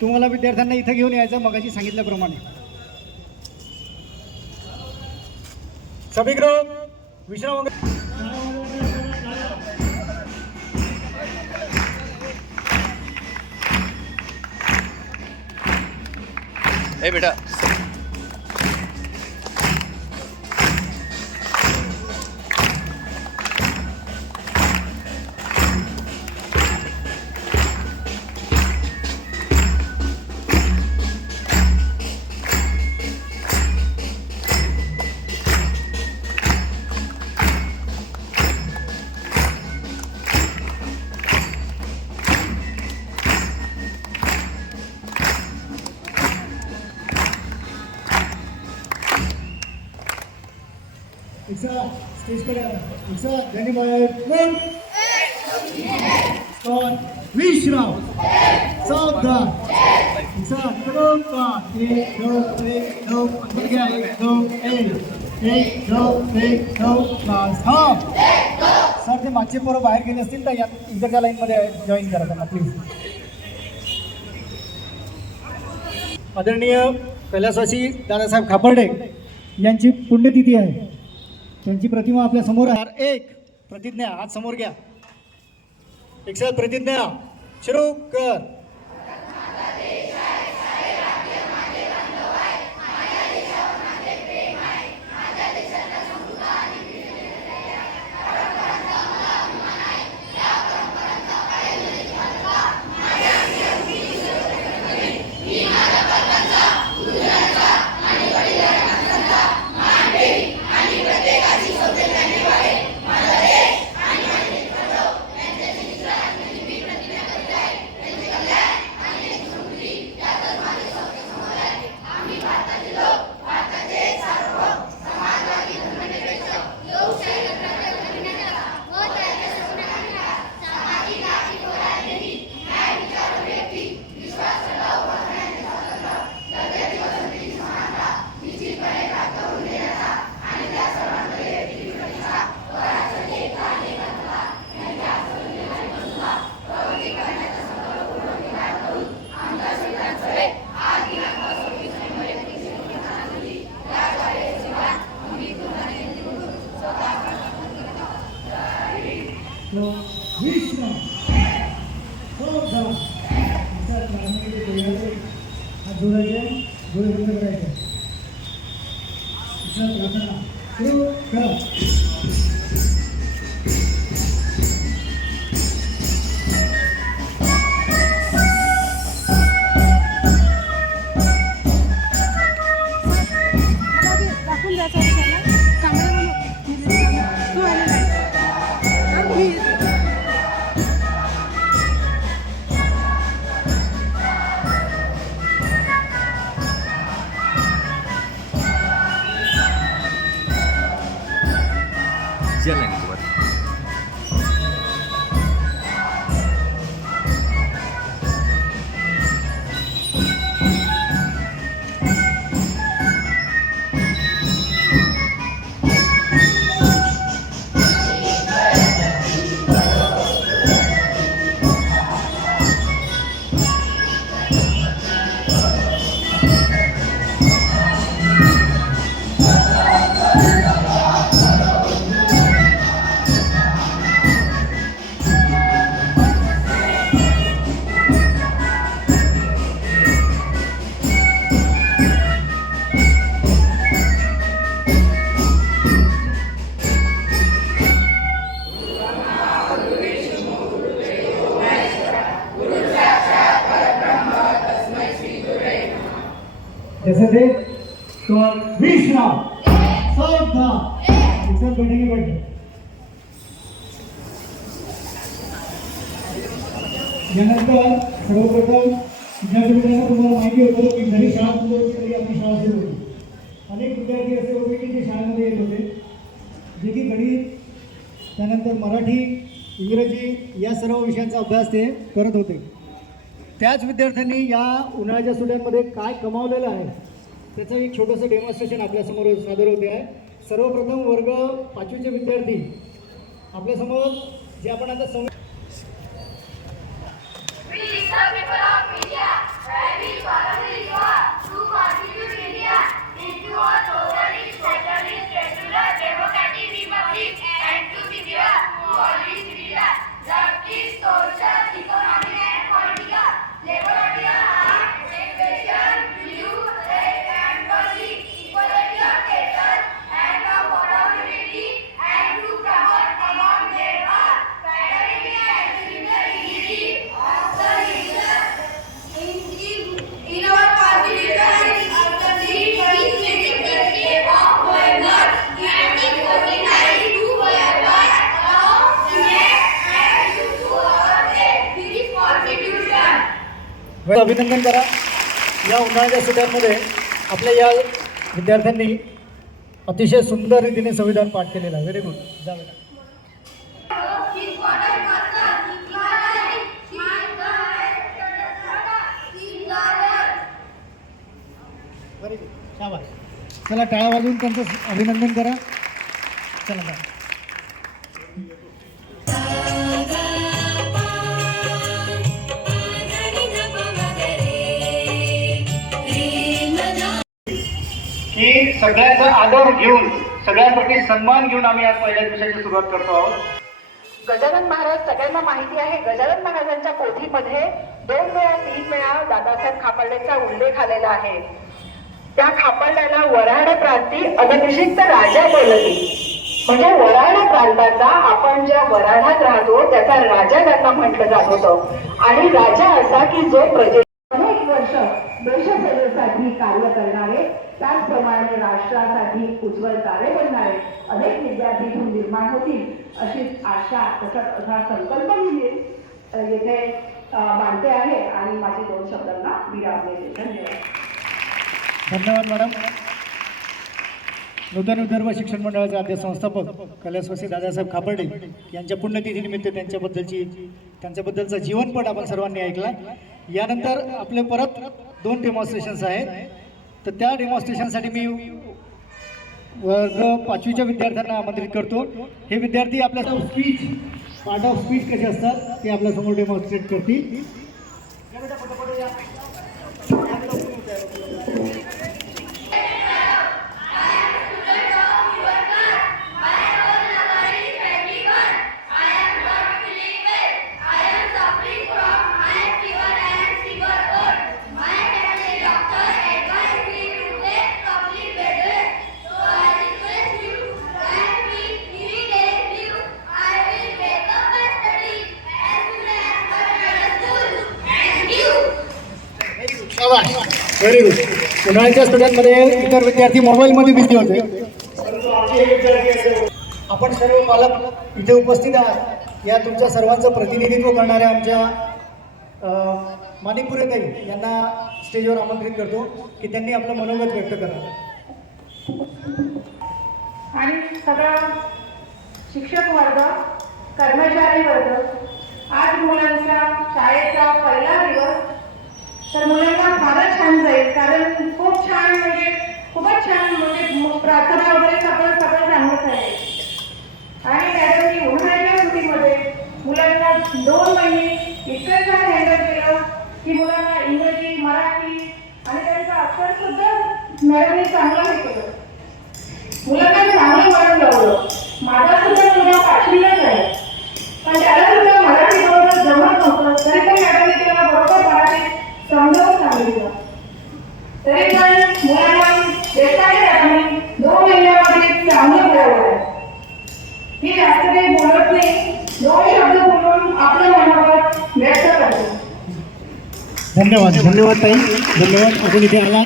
तुम्हाला विद्यार्थ्यांना इथं घेऊन यायचं मगाशी सांगितल्याप्रमाणे. सभागृह विश्राम वगैरे ए बेटा स्टेज कडे धन्यवाद. विश्राम सावधान. सर ते मागचे पोरं बाहेर गेले असतील तर या इकडच्या लाईनमध्ये जॉईन करा त्यांना प्लीज. आदरणीय कैलासवासी दादासाहेब खापर्डे यांची पुण्यतिथी आहे. त्यांची प्रतिमा आपल्या समोर आहे. एक प्रतिज्ञा हात समोर घ्या. एक साथ प्रतिज्ञा सुरू कर. जैसे थे तो विश्राम सावधान. एक साथ बैठेंगे बैठे. यानंतर सर्वप्रथम विद्यार्थी मित्रांनो तुम्हाला माहिती होतं की घरी शाळा सुरू होती तरी आपली शाळा सुरू होती. अनेक विद्यार्थी असे होते की जे शाळेमध्ये येत होते जे की गणित त्यानंतर मराठी इंग्रजी या सर्व विषयांचा अभ्यास ते करत होते. त्याच विद्यार्थ्यांनी या उन्हाळ्याच्या सुट्ट्यांमध्ये काय कमावलेलं आहे त्याचं एक छोटंसं डेमॉन्स्ट्रेशन आपल्यासमोर सादर होते आहे. सर्वप्रथम वर्ग 5वीचे विद्यार्थी आपल्यासमोर जे आपण आता अभिनंदन करा. या उन्हाळ्याच्या सुट्ट्यांमध्ये आपल्या या विद्यार्थ्यांनी अतिशय सुंदर रीतीने संविधान पाठ केलेलं आहे. Very good. जा बेटा. Very good. शाबास. चला टाळ्या वाजवून त्यांचं अभिनंदन करा. चला बा. की सगळ्यांचा आदर घेऊन सगळ्यांप्रती सन्मान घेऊन आम्ही आज पहिल्या दिवसाची सुरुवात करतो आहोत. गजानन महाराज सगळ्यांना माहिती आहे. गजानन महाराजांच्या पोथीमध्ये 2 वेळा 3 वेळा दादासाहेब खापर्डेंचा उल्लेख आलेला आहे. त्या खापर्ड्याला वऱ्हाड प्रांती अनभिषिक्त राजा बोलली. म्हणजे वऱ्हाड प्रांताचा आपण ज्या वऱ्हाडात राहतो त्याचा राजा त्यांना म्हटलं जात होतं. आणि राजा असा की जो प्रजे अनेक वर्ष देशसेवेसाठी कार्य करणारे, त्याचप्रमाणे राष्ट्रासाठी उज्ज्वल कार्य करणारे अनेक विद्यार्थी इथून निर्माण होतील अशी आशा असा संकल्प मी येथे मांडते आहे आणि माझी 2 शब्दांना विराम देते. धन्यवाद. धन्यवाद मॅडम. नूतन विदर्भ शिक्षण मंडळाचे आद्य संस्थापक कैलासवासी दादासाहेब खापर्डे यांच्या पुण्यतिथीनिमित्त त्यांच्याबद्दलचा जीवनपट आपण सर्वांनी ऐकला. यानंतर आपले परत 2 डेमॉन्स्ट्रेशन्स आहेत. तर त्या डेमॉन्स्ट्रेशनसाठी मी वर्ग 5वीच्या विद्यार्थ्यांना आमंत्रित करतो. हे विद्यार्थी आपल्या स्पीच पार्ट ऑफ स्पीच कसे असतात ते आपल्यासमोर डेमॉन्स्ट्रेट करतील. Very good. उन्हाळ्याच्या स्टुडंटमध्ये इतर विद्यार्थी मोबाईलमध्ये बिझी होते. आपण सर्व पालक इथे उपस्थित आहात. या तुमच्या सर्वांचं प्रतिनिधित्व करणाऱ्या आमच्या माणिकपुरेताई यांना स्टेजवर आमंत्रित करतो की त्यांनी आपलं मनोगत व्यक्त करावं. आणि सगळा शिक्षक वर्ग, कर्मचारी वर्ग, आज मुलांच्या शाळेचा पहिला दिवस. तर मुलांना फारच छान जाईल कारण खूप छान म्हणजे खूपच छान म्हणजे प्रार्थना वगैरे सगळं चांगलंच आहे. आणि मॅडमनी उन्हाळ्याच्या सुट्टीमध्ये मुलांना 2 महिने इतकं छान हँडल केलं की मुलांना इंग्रजी, मराठी आणि त्यांचं अक्षर सुद्धा मॅडमनी चांगलं हे केलं. मुलांना चांगलं वळण लावलं. माझा सुद्धा मुलगा 5वीलाच आहे पण त्याला सुद्धा मराठी बरोबर जमत नव्हतं. तरी पण मॅडमने त्याला बरोबर मराठी समजावून सांगितलं. तरी पण मुलांना देशाने आपण 2 महिन्यामध्ये चांगलं मिळवलं. मी जास्त काही बोलत नाही. 2 शब्द बोलून आपलं मनोगत व्यक्त करतो. धन्यवाद. धन्यवाद ताई. धन्यवाद. आपण इथे आला.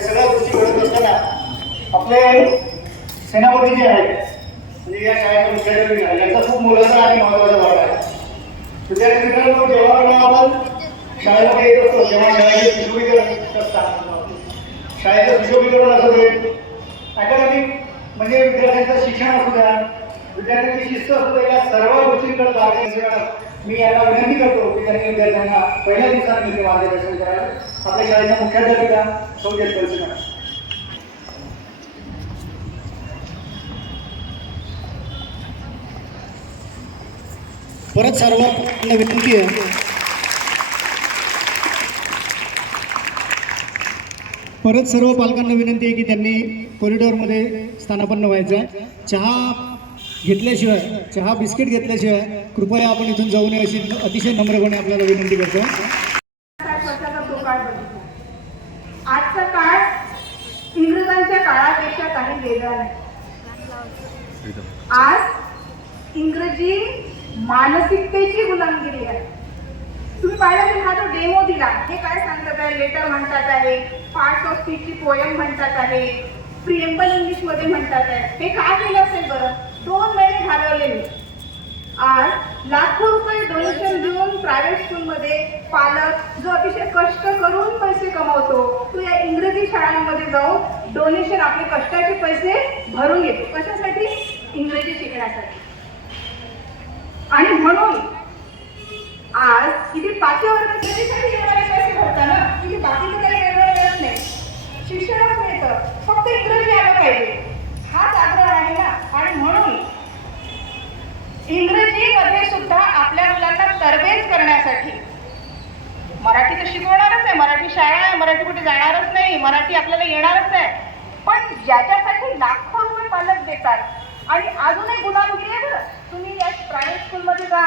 सगळ्या गोष्टी घडत असताना आपले सेनापती जे आहेत म्हणजे या शाळेचे मुख्याध्यापक यांचा खूप मोलाचा आणि महत्त्वाचा वाटा आहे. विद्यार्थी मित्रांनो, जेव्हा आपण शाळेमध्ये येत असतो तेव्हा शाळेचे सुशोभीकरण असतात. शाळेचं सुशोभीकरण असू दे, अकॅडमिक म्हणजे विद्यार्थ्यांचं शिक्षण असू द्या, विद्यार्थ्यांची शिस्त असू द्या, या सर्व गोष्टींकडे मार्गदर्शन मी याला विनंती करतो की त्यांनी विद्यार्थ्यांना पहिल्या दिवसांमध्ये मार्गदर्शन करायला. आपल्या शाळेच्या मुख्याध्यापिका सौदेश कल्पना. परत सर्वांना विनंती आहे सर्व पालकांना विनंती आहे की त्यांनी कॉरिडॉरमध्ये स्थानापन्न व्हायचं आहे. चहा बिस्किट घेतल्याशिवाय कृपया आपण इथून जाऊ नये अशी अतिशय नम्रपणे आपल्याला विनंती करतो. 60 वर्षाचा तो काळ बघितला. आजचा काळ इंग्रजांच्या काळापेक्षा काही वेगळा नाही. आज इंग्रजी मानसिकतेची गुलामगिरी आहे. तुम्ही पाहिलं की हा जो डेमो दिला हे काय सांगतात आहे, लेटर म्हणतात आहे, पार्ट ऑफ स्पीचची पोएम म्हणतात आहे, प्रिएम्बल इंग्लिश मध्ये म्हणतात आहे. हे काय केलं असेल बरं? 2 महिने घालवले मी. आज लाखो रुपये डोनेशन देऊन प्रायव्हेट स्कूलमध्ये पालक जो अतिशय कष्ट करून पैसे कमवतो तो या इंग्रजी शाळांमध्ये जाऊन डोनेशन आपले कष्टाचे पैसे भरून घेतो. कशासाठी? इंग्रजी शिकण्यासाठी. आणि म्हणून आज किती पाचव्या वर्गात इंग्रजीसाठी येणारे पैसे भरता ना, किती बाकीचं काही वेगळं मिळत नाही, शिक्षणच मिळतं, फक्त इंग्रजी आलं पाहिजे हाच आग्रह आहे ना. आणि म्हणून इंग्रजीमध्ये सुद्धा आपल्या मुलांना तरबेज करण्यासाठी मराठी तर शिकवणारच आहे, मराठी शाळा आहे, मराठी कुठे जाणारच नाही, मराठी आपल्याला येणारच आहे, पण ज्याच्यासाठी लाखो रुपये पालक देतात आणि अजूनही गुलामगिरी आहे बरं. तुम्ही या प्रायव्हेट स्कूलमध्ये जा,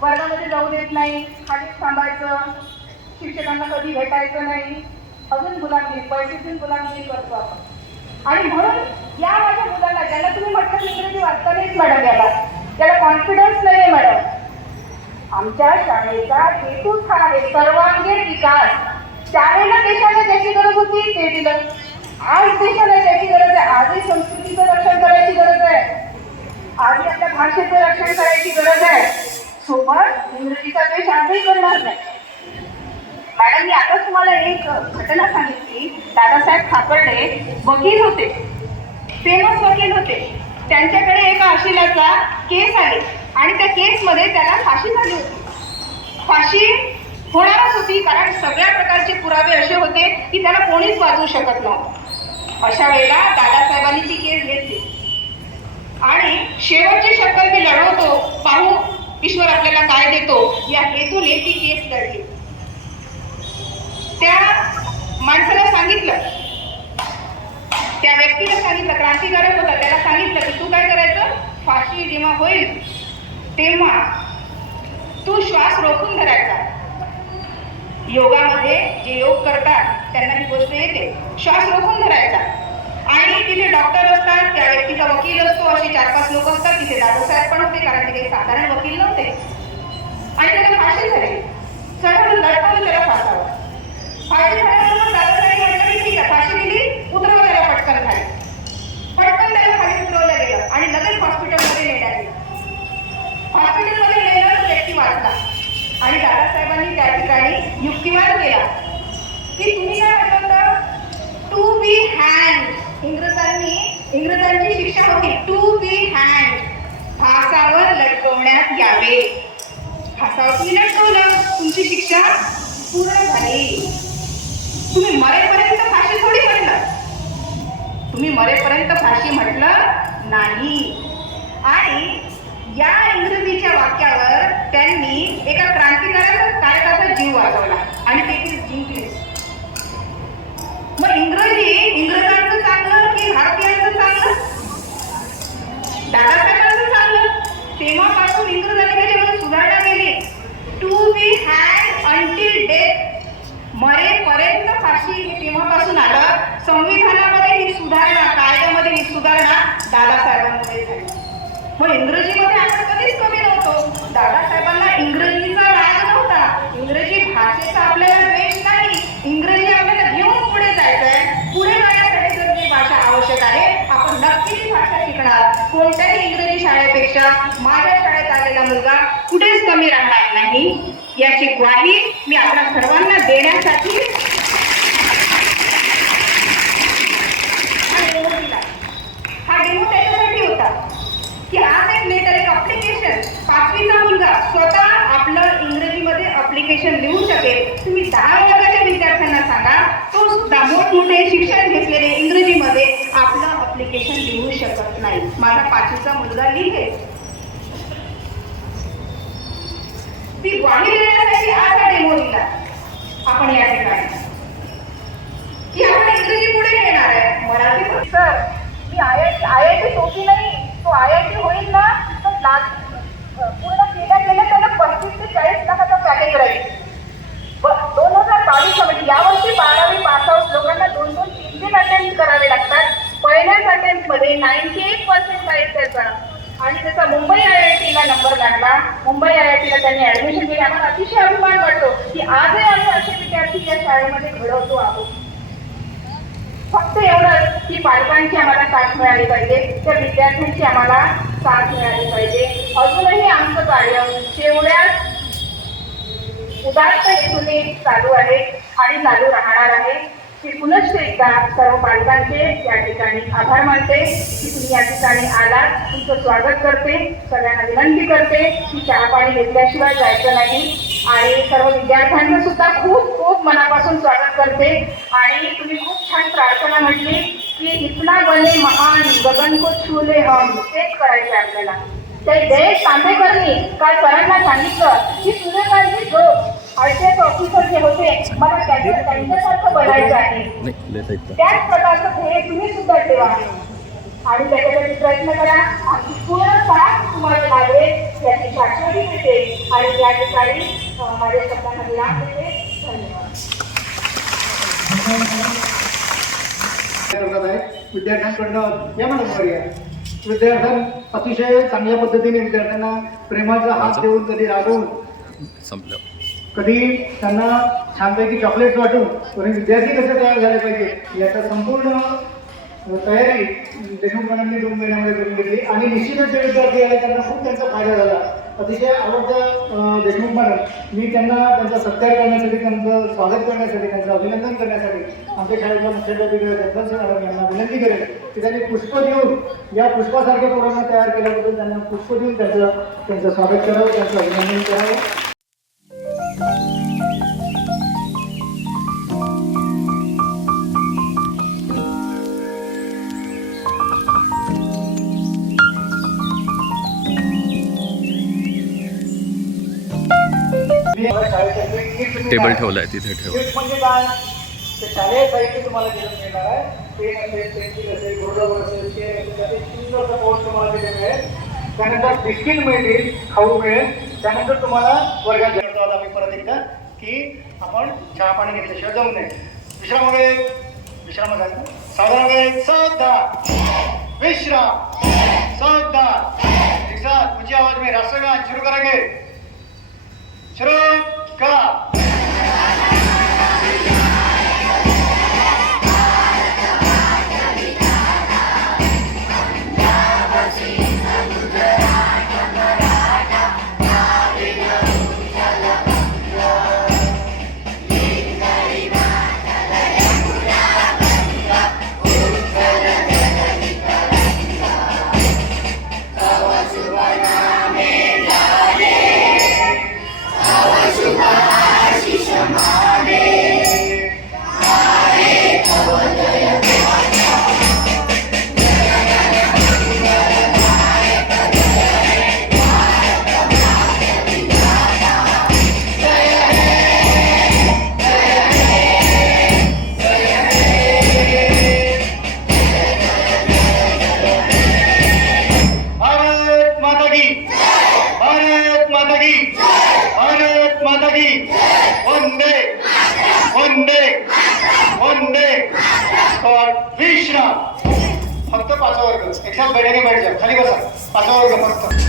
वर्गामध्ये जाऊ देत नाही, खालीच थांबायचं, शिक्षकांना कधी भेटायचं नाही, अजून गुलामगिरी, पैसे देऊन गुलामगिरी करतो आपण. आणि म्हणून या माझ्या मुलांना ज्यांना तुम्ही म्हटलं इंग्रजी वाचता नाहीच मॅडम, त्याला कॉन्फिडन्स नाही आहे मॅडम, आमच्या शाळेचा हेतूच हा आहे सर्वांगीण विकास. त्यावेळेला देशाला ज्याची गरज होती ते दिलं, आज देशाला ज्याची गरज आहे, आजही संस्कृतीचं रक्षण करायची गरज आहे, आजही आपल्या भाषेचं रक्षण करायची गरज आहे, सोबत इंग्रजीचा देश आजही करणार नाही. मॅडम मी आता तुम्हाला एक घटना सांगितली. दादासाहेब खापर्डे वकील होते, फेमस वकील होते. त्यांच्याकडे एका अशिलाचा केस आले आणि त्या केसमध्ये त्याला फाशी झाली होती. फाशी होणारच होती कारण सगळ्या प्रकारचे पुरावे असे होते की त्याला कोणीच वाचवू शकत नव्हतं. अशा वेळेला दादासाहेबांनी ती केस घेतली आणि शेवटची शक्कल मी लढवतो, पाहू ईश्वर आपल्याला काय देतो या हेतूने ती केस लढली. त्या माणसाला सांगितलं, त्या व्यक्तीला सांगितलं, क्रांतिकारक होता, त्याला सांगितलं की तू काय करायचं, फाशी जेव्हा होईल तेव्हा तू श्वास रोखून धरायचा. योगामध्ये जे योग करतात त्यांना ही गोष्ट येते, श्वास रोखून धरायचा. आणि तिथे डॉक्टर असतात, त्या व्यक्तीचा वकील असतो, असे 4-5 लोक असतात. तिथे दादासाहेब पण होते कारण ते काही साधारण वकील नव्हते. आणि त्याला फाशी झाली, सर्व लढवलं त्याला फासावर. फाशी झाल्याबरोबर दादासाहेब म्हटलं की ठीक आहे, फाशी दिली, उतरवलं त्याला पटकन खाली, पटकन त्याला खाली उतरवलं गेलं आणि लगेच हॉस्पिटलमध्ये नेण्यात गेलं. हॉस्पिटलमध्ये नेला तो व्यक्ती वाचला आणि दादासाहेबांनी त्या ठिकाणी युक्तिवाद केला की तुम्ही काय म्हटलं होतं, टू बी हँड. इंग्रजांची शिक्षा होती टू बी हँड, फासावर लटकवण्यात यावे. फासावर तुम्ही लटकवलं, तुमची शिक्षा पूर्ण झाली. तुम्ही मरेपर्यंत फाशी थोडी म्हटलं, तुम्ही मरेपर्यंत फाशी म्हटलं नाही. आणि या इंग्रजीच्या वाक्यावर त्यांनी एका क्रांतिकारकाचा जीव वाचवला आणि ते जिंकले. मग इंग्रजांचं चांगलं की भारतीयांचं चांगलं? दादासाहेबांचं चांगलं. तेव्हापासून इंग्रजांनी त्याच्यामध्ये सुधारणा केली. टू बी हँड अंटिल डेथ, मरेपर्यंत फाशी हे तेव्हापासून आलं. संविधानामध्ये ही सुधारणा, कायद्यामध्ये ही सुधारणा दादासाहेबांमध्ये झाली. मग इंग्रजीमध्ये आपण कधीच कमी नव्हतो. दादासाहेबांना इंग्रजीचा राग नव्हता, इंग्रजी भाषेचा आपल्याला द्वेष नाही. इंग्रजी आपल्याला घेऊन पुढे जायचंय. पुढे जाण्यासाठी जर जी भाषा आवश्यक आहे आपण नक्की ती भाषा शिकणार. कोणत्याही इंग्रजी शाळेपेक्षा माझ्या शाळेत आलेला मुलगा कुठेच कमी राहणार नाही याची ग्वाही मी आपल्या सर्वांना देण्यासाठी हा डेमो त्याच्यासाठी होता की आज एक लेटर, एक अप्लिकेशन, 5वीचा मुलगा स्वतः आपलं इंग्रजीमध्ये अप्लिकेशन लिहू शकेल. तुम्ही 10 वर्गाच्या विद्यार्थ्यांना सांगा, तो सुद्धा मोठमोठे शिक्षण घेतलेले इंग्रजीमध्ये आपलं अप्लिकेशन लिहू शकत नाही. माझा 5वीचा मुलगा लिहिल. ती ग्वाही देण्यासाठी आज हा डेमो दिला आपण या ठिकाणी की आपण इंग्रजी पुढे घेणार आहे. मराठी पण सर मी IIT सोपी नाही, तो IIT होईल ना तर पूर्ण केल्या त्याला 35 ते 40 लाखाचा पॅकेज राहील. 2022 म्हणजे यावर्षी 12वी पास आउट लोकांना 2-2, 3-3 अटेम्प्ट करावे लागतात. पहिल्याच अटेम्प्टमध्ये 98% राहील त्याचा. आणि त्याचा मुंबई IITला नंबर लागला. मुंबई IITला त्यांनी ऍडमिशन केली. आम्हाला अतिशय अभिमान वाटतो की आजही आम्ही असे विद्यार्थी या शाळेमध्ये घडवतो आहोत. फक्त एवढंच की पालकांची आम्हाला साथ मिळाली पाहिजे, त्या विद्यार्थ्यांची आम्हाला साथ मिळाली पाहिजे. अजूनही आमचं कार्य तेवढ्याच उदात्त हेतूने चालू आहे आणि चालू राहणार आहे. मी पुनश्च एकदा सर्व पालकांचे या ठिकाणी आभार मानते की तुम्ही या ठिकाणी आलात. तुमचं स्वागत करते. सगळ्यांना विनंती करते की चहा पाणी घेतल्याशिवाय जायचं नाही आणि सर्व विद्यार्थ्यांचं सुद्धा खूप खूप मनापासून स्वागत करते. आणि तुम्ही खूप छान प्रार्थना म्हटली की इतना बने महान गगन को छूले हम, तेच करायचं आपल्याला. ते देश तांबेकरनी काल सरांना सांगितलं की सूर्यकांतजी जो आयपीएस ऑफिसर जे होते मला त्यांच्यासारखं बनायचं आहे. त्याच प्रकारचं ध्येय तुम्ही सुद्धा ठेवा आणि त्याच्यासाठी प्रयत्न करा. आमची पूर्ण साथ तुम्हाला लाभेल याची शाश्वती देते आणि या ठिकाणी माझ्या शब्दांना विराम देते. धन्यवाद. विद्यार्थ्यांकडनं या म्हणून विद्यार्थ्यांना अतिशय चांगल्या पद्धतीने विद्यार्थ्यांना प्रेमाचा हात देऊन, कधी रागवून, संपलं, कधी त्यांना छानपैकी चॉकलेट्स वाटून कोणी विद्यार्थी कसे तयार झाले पाहिजे याचा संपूर्ण तयारी देशमुख मॅडमने 2 महिन्यामध्ये करून घेतली. आणि निश्चितच जे विद्यार्थी आले त्यांना खूप त्यांचा फायदा झाला. अतिशय आवडत्या देशमुख मॅडम, मी त्यांना त्यांचा सत्कार करण्यासाठी, त्यांचं स्वागत करण्यासाठी, त्यांचं अभिनंदन करण्यासाठी आमच्या शाळेच्या मुख्याध्यापिका मॅडम यांना विनंती करेन की त्यांनी पुष्प देऊन, या पुष्पासारख्या पोरांना तयार केल्याबद्दल त्यांना पुष्प देऊन त्यांचं स्वागत करावं, त्यांचं अभिनंदन करावं. टेबल ठेवलाय तिथे ठेव. म्हणजे काय, ते शालेय साहित्य तुम्हाला घेऊन मिळणार आहे. पेन असेल, पेन्सिल असेल, गुरुडबर असेल, पेन असेल, त्याचे सुंदर पोस्ट तुम्हाला तिथे मिळेल. त्यानंतर बिस्किट मिळतील, खाऊ मिळेल. त्यानंतर तुम्हाला वर्गात जातो. आम्ही परत एकदा की आपण चहा पाणी घेतल्याशिवाय जाऊ नये. विश्रामासाठी साधारण वेळ सावधान, विश्राम, सावधान. एक साथ ऊंची आवाज में राष्ट्रगान शुरू करेंगे. शुरू का विश्राम. फक्त 5 वर्ग एक साथ बैठे बैठ जा. खाली बसा. 5 वर्ग फक्त.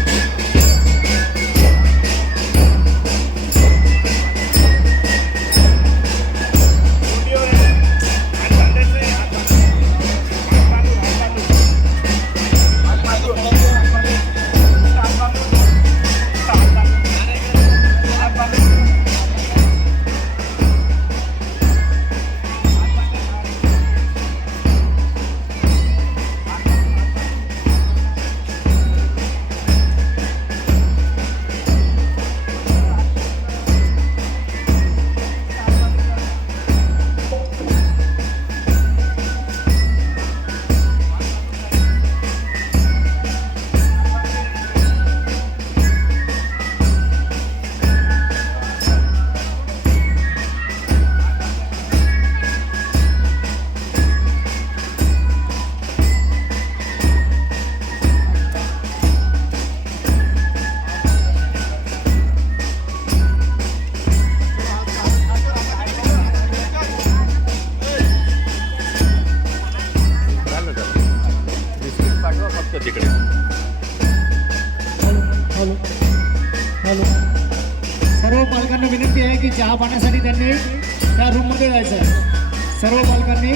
तिकडे. हॅलो. सर्व पालकांना विनंती आहे की चहा पाण्यासाठी त्यांनी त्या रूममध्ये जायचं आहे. सर्व पालकांनी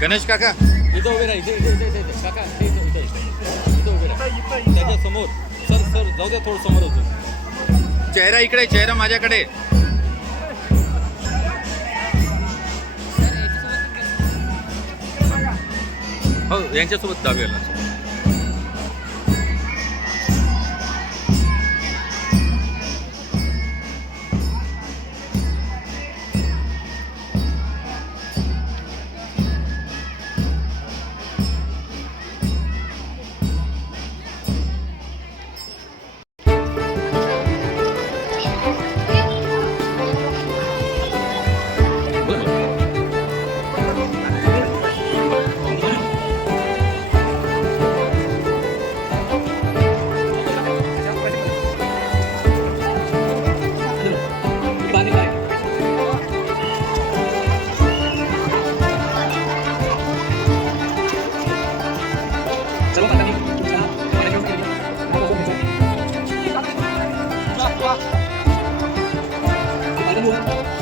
गणेश काका इथं उभे राहा इथे काका इथं उभे राहा त्याच्या समोर सर जाऊ द्या थोडं समोर होतो चेहरा इकडे चेहरा माझ्याकडे हो यांच्यासोबत दाबेला Halo.